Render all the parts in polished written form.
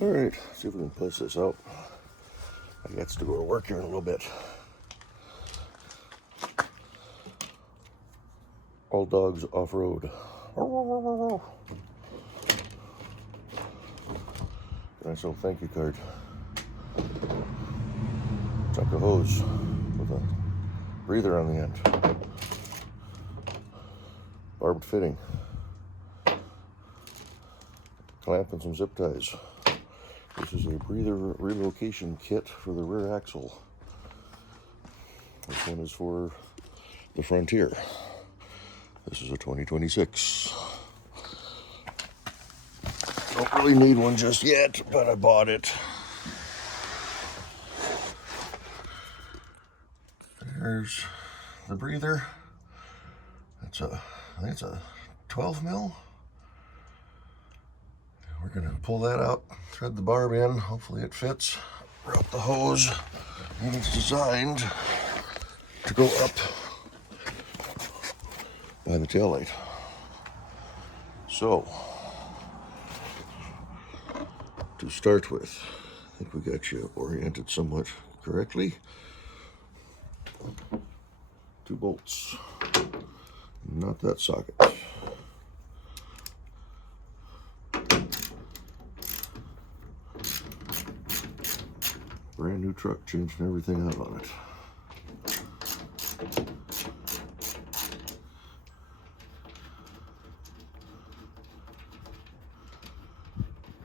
All right, see if we can push this out. I got to go to work here in a little bit. All dogs off-road. Nice little thank you card. Chunk of hose with a breather on the end. Barbed fitting. Clamp and some zip ties. This is a breather relocation kit for the rear axle. This one is for the Frontier. This is a 2026. Don't really need one just yet, but I bought it. There's the breather. I think it's a 12 mil. We're gonna pull that out, thread the barb in, hopefully it fits. Route the hose, and it's designed to go up by the taillight. So, to start with, I think we got you oriented somewhat correctly. 2 bolts, not that socket. Brand new truck, changing everything out on it.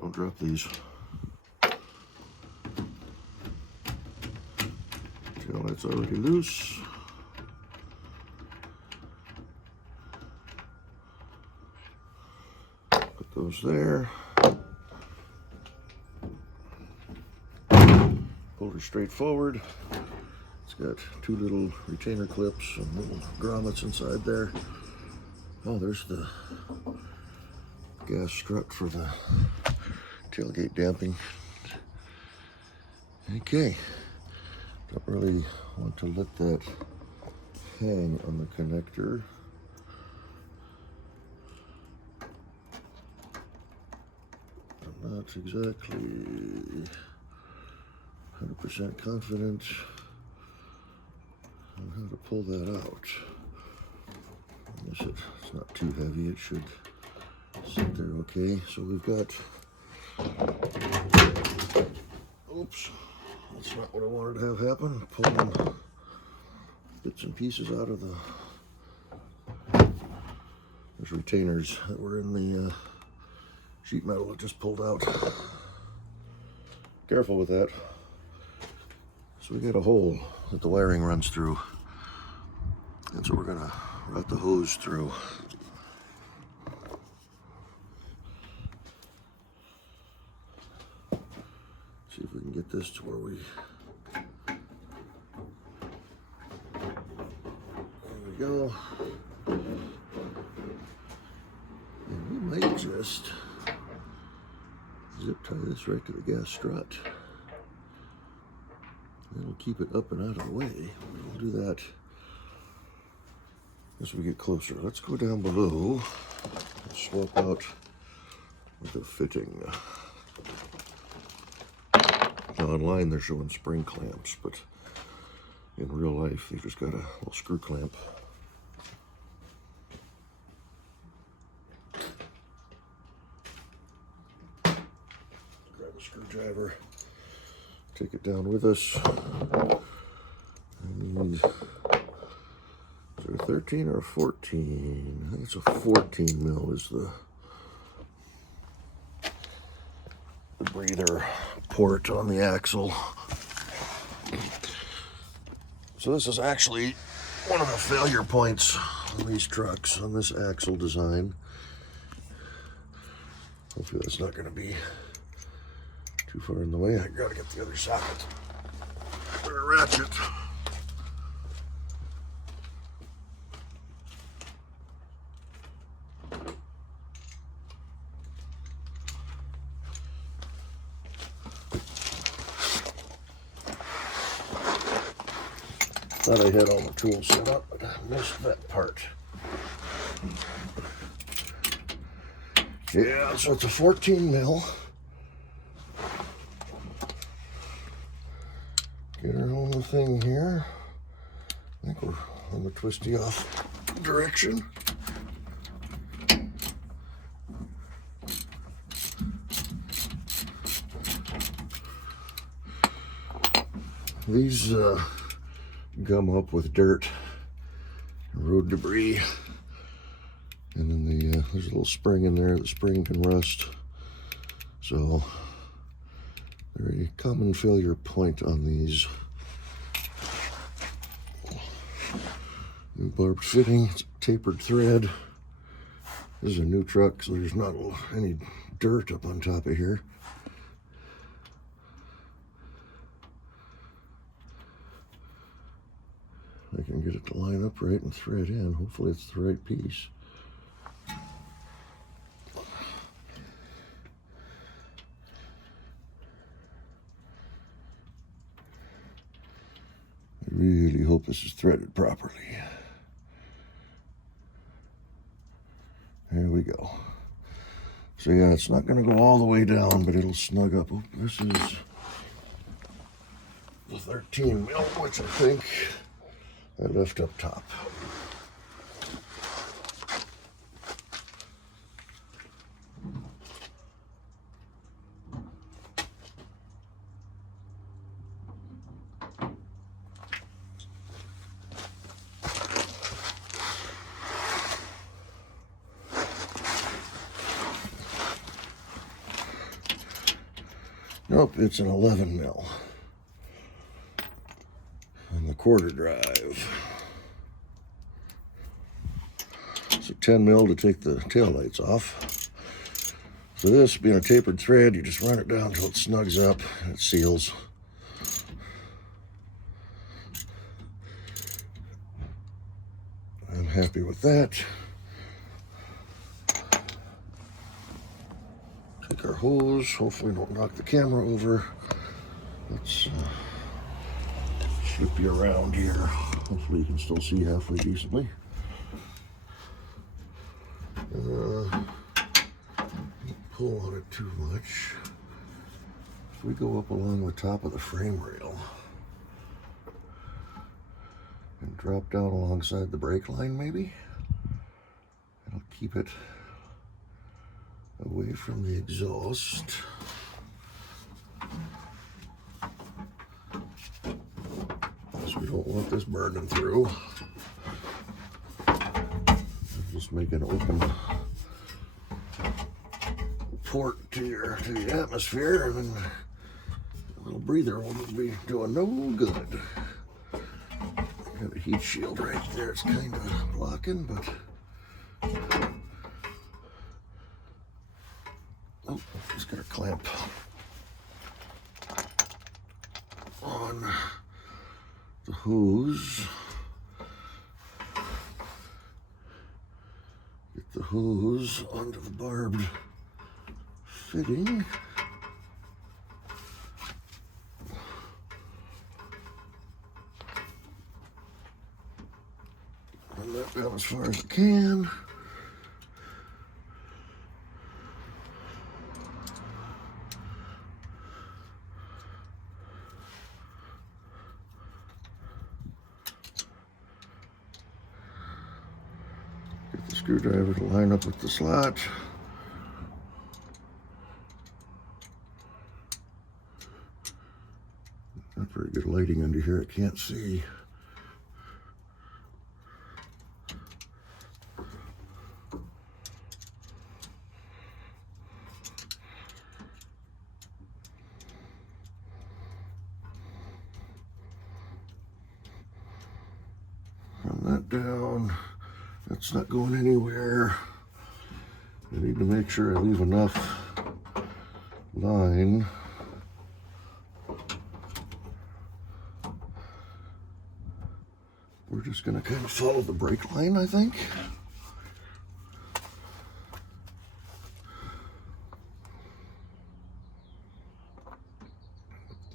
Don't drop these. Taillight's already loose. Put those there. Pull her straight forward. It's got 2 little retainer clips and little grommets inside there. Oh, there's the gas strut for the tailgate damping. Okay. Don't really want to let that hang on the connector. I'm not exactly 100% confident on how to pull that out. I guess it's not too heavy. It should sit there okay. So we've got, oops, that's not what I wanted to have happen. Pulling bits and pieces out of there's retainers that were in the sheet metal that just pulled out. Careful with that. So we got a hole that the wiring runs through. And so we're gonna route the hose through. See if we can get this to where we, there we go. And we might just zip tie this right to the gas strut. It'll keep it up and out of the way. We'll do that as we get closer. Let's go down below and swap out with the fitting. Now online they're showing spring clamps, but in real life they just got a little screw clamp. Grab a screwdriver. Take it down with us. I need, is it a 13 or a 14? I think it's a 14 mil is the breather port on the axle. So this is actually one of the failure points on these trucks, on this axle design. Hopefully that's not going to be too far in the way. I gotta get the other socket. Or a ratchet. Thought I had all the tools set up, but I missed that part. Yeah, so it's a 14 mil. Get her on the thing here. I think we're on the twisty off direction. These gum up with dirt, road debris, and then there's a little spring in there. The spring can rust, so very common failure point on these. New barbed fitting, it's tapered thread. This is a new truck, so there's not any dirt up on top of here. I can get it to line up right and thread in. Hopefully it's the right piece. I really hope this is threaded properly. There we go. So yeah, it's not going to go all the way down, but it'll snug up. Oh, this is the 13 mil, which I think I left up top. Nope, it's an 11 mil on the quarter drive. So 10 mil to take the taillights off. So this being a tapered thread, you just run it down until it snugs up and it seals. I'm happy with that. Take our hose, hopefully we don't knock the camera over. Let's flip you around here. Hopefully you can still see halfway decently. Don't pull on it too much. If we go up along the top of the frame rail and drop down alongside the brake line maybe, it'll keep it away from the exhaust. Because we don't want this burning through. Just make an open port to the atmosphere, and then a little breather won't be doing no good. Got a heat shield right there. It's kind of blocking, but oh, just got a clamp on the hose. Get the hose onto the barbed fitting. Run that down as far as I can. Get the screwdriver to line up with the slot. Not very good lighting under here, I can't see. Run that down. That's not going anywhere. I need to make sure I leave enough line. We're just going to kind of follow the brake line, I think.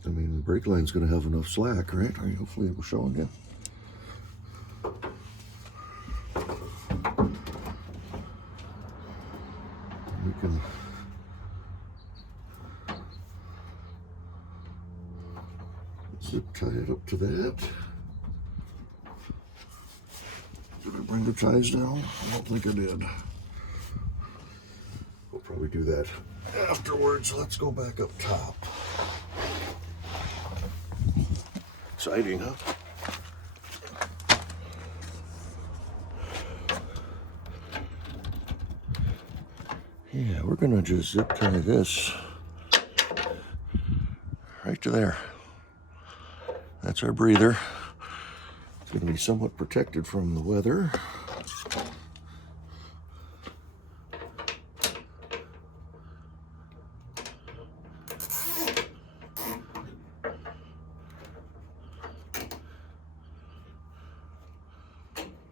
I mean, the brake line's going to have enough slack, right? Hopefully it will show again. We can Zip tie it up to that. Did I bring the ties down? I don't think I did. We'll probably do that afterwards. Let's go back up top. Exciting, huh? Yeah, we're gonna just zip tie this right to there. That's our breather. It's gonna be somewhat protected from the weather.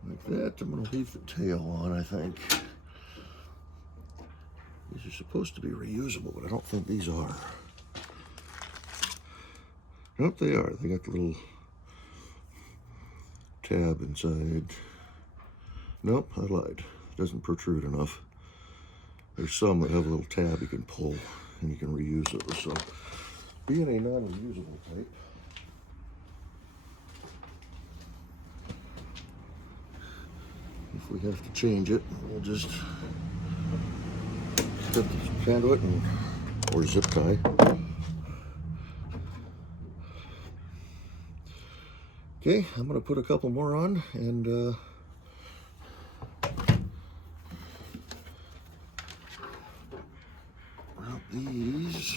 Like that. I'm gonna leave the tail on, I think. These are supposed to be reusable, but I don't think these are. Nope, they are. They got the little tab inside. Nope, I lied. It doesn't protrude enough. There's some that have a little tab you can pull and you can reuse those. So, being a non-reusable type, if we have to change it, we'll just cut the conduit or zip tie. Okay, I'm going to put a couple more on and route these.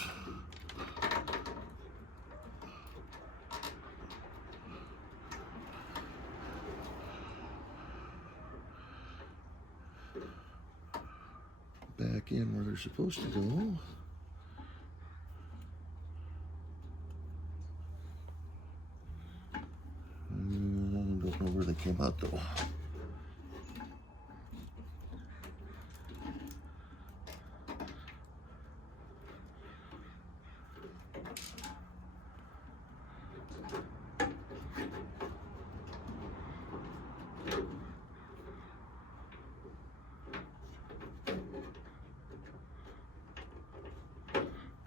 Back in where they're supposed to go. Don't know where they came out though.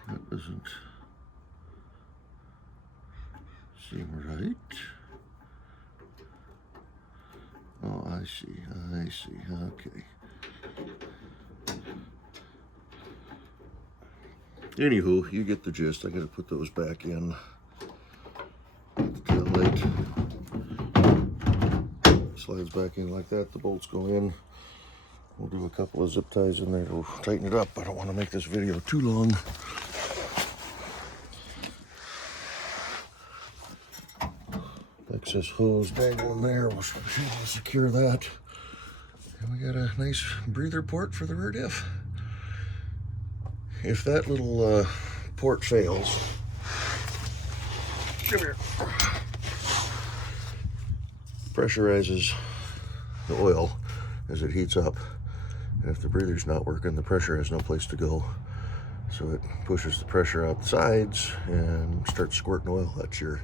That doesn't seem right. Oh, I see, okay. Anywho, you get the gist. I gotta put those back in. The tail light slides back in like that. The bolts go in. We'll do a couple of zip ties in there to tighten it up. I don't want to make this video too long. Excess hose dangling there. We'll secure that. And we got a nice breather port for the rear diff. If that little port fails, come here, pressurizes the oil as it heats up. And if the breather's not working, the pressure has no place to go. So it pushes the pressure out the sides and starts squirting oil at your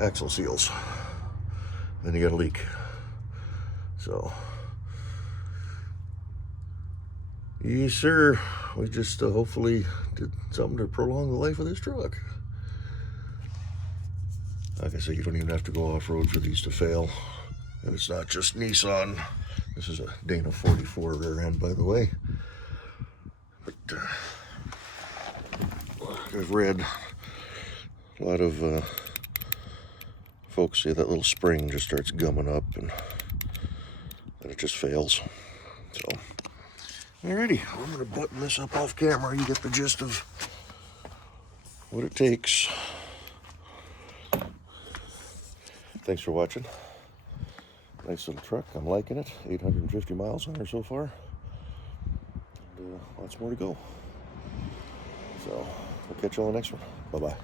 axle seals. Then you got a leak. So, yes sir, we just hopefully did something to prolong the life of this truck. Like I said, you don't even have to go off-road for these to fail. And it's not just Nissan. This is a Dana 44 rear end, by the way. But I've read a lot of folks say that little spring just starts gumming up and then it just fails. So, alrighty, I'm gonna button this up off camera. You get the gist of what it takes. Thanks for watching. Nice little truck. I'm liking it. 850 miles on her so far. And lots more to go. So, we'll catch you on the next one. Bye-bye.